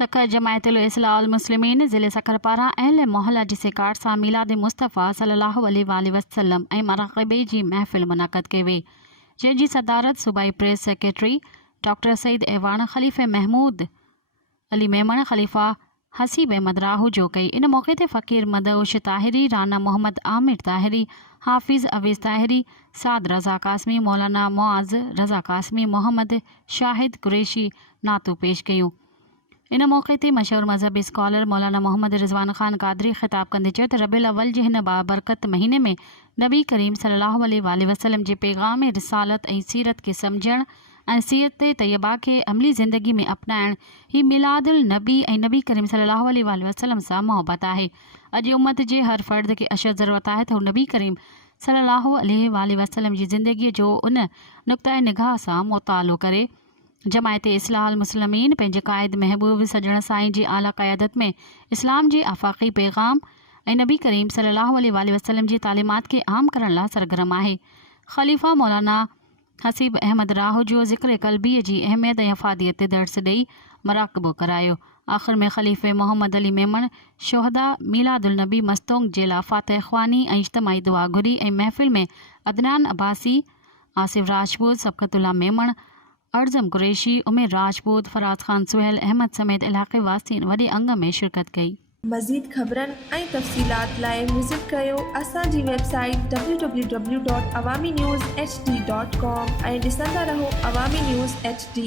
सखर जमायतुल इस्लाह मुस्लिमीन ज़िले सखर पारां अहल मोहल्ला जी सिकाट सां मिलाद मुस्तफ़ा सल्लल्लाहु अलैहि वसल्लम ऐं मराक़बे जी महफ़िल मुनक़द कई वई, जंहिंजी सदारत सूबाई प्रेस सेक्रेटरी डॉक्टर सईद ऐवान, ख़लीफ़े महमूद अली मेमण, ख़लीफ़ा हसीब अहमद राहू जो कई। इन मौक़े ते फ़क़ीर मदउश ताहिरी, राना मोहम्मद आमिर ताहिरी, हाफ़िज़ अवीज़ ताहिरी, साद रज़ा कासमी, मौलाना मुआज़ रज़ा कासमी, मोहम्मद शाहिद कुरैशी नातू पेश कयूं। इन मौक़े ते मशहूर मज़हबी स्कॉलर मौलाना मोहम्मद रिज़वान ख़ान क़ादरी ख़िताब कंदे चयो त रबीउल अव्वल जे हिन बाबरकत महीने में नबी करीम सल्लल्लाहु अलैहि वसल्लम जे पैगाम रिसालत ऐं सीरत खे सम्झण ऐं सीरत तैयबा खे अमली ज़िंदगी में अपनाइण ही मिलादुल नबी ऐं नबी करीम सल्लल्लाहु अलैहि वसल्लम सां मोहब्बत आहे। अॼु उम्मत जे हर फ़र्द खे अशद ज़रूरत आहे त हू नबी करीम सल्लल्लाहु अलैहि वसल्लम जी ज़िंदगीअ जो उन नुक़्ताए निगाह सां मुतालो करे। जमायत इस्लाह मुस्लिमीन पंहिंजे क़ाइद महबूब सजण साईं जी आला क़यादत में इस्लाम जे आफ़ाक़ी पैगाम ऐं नबी करीम सल्लल्लाहु अलैहि वसल्लम जी तालीमात खे आम करण लाइ सरगर्म आहे। ख़लीफ़ा मौलाना हसीब अहमद राहू जो ज़िक्र क़ल्बीअ जी अहमियत ऐं अफ़ादियत ते दर्स ॾेई मराक़बो करायो। आख़िर में ख़लीफ़े मोहम्मद अली मेमण शोहदा मीलादुल नबी मस्तूंग जे लाइ फ़ातिह ख़्वानी ऐं इज्तिमाई दुआ घुरी ऐं महफ़िल में अदनान अब्बासी, आसिफ राजपूत, सबक़तुल्लाह मेमण, अर्ज़म कुरैशी, उमेर राजपूत, फराज ख़ान सुहेल अहमद समेत इलाक़े वासियुनि वॾे अंग में शिरकत कई। मज़ीद ख़बरनि ऐं तफ़सीलात लाइ विज़िट कयो असांजी वेबसाइट www.awamiNewsHD.com ऐं ॾिसंदा रहो अवामी न्यूज़ HD।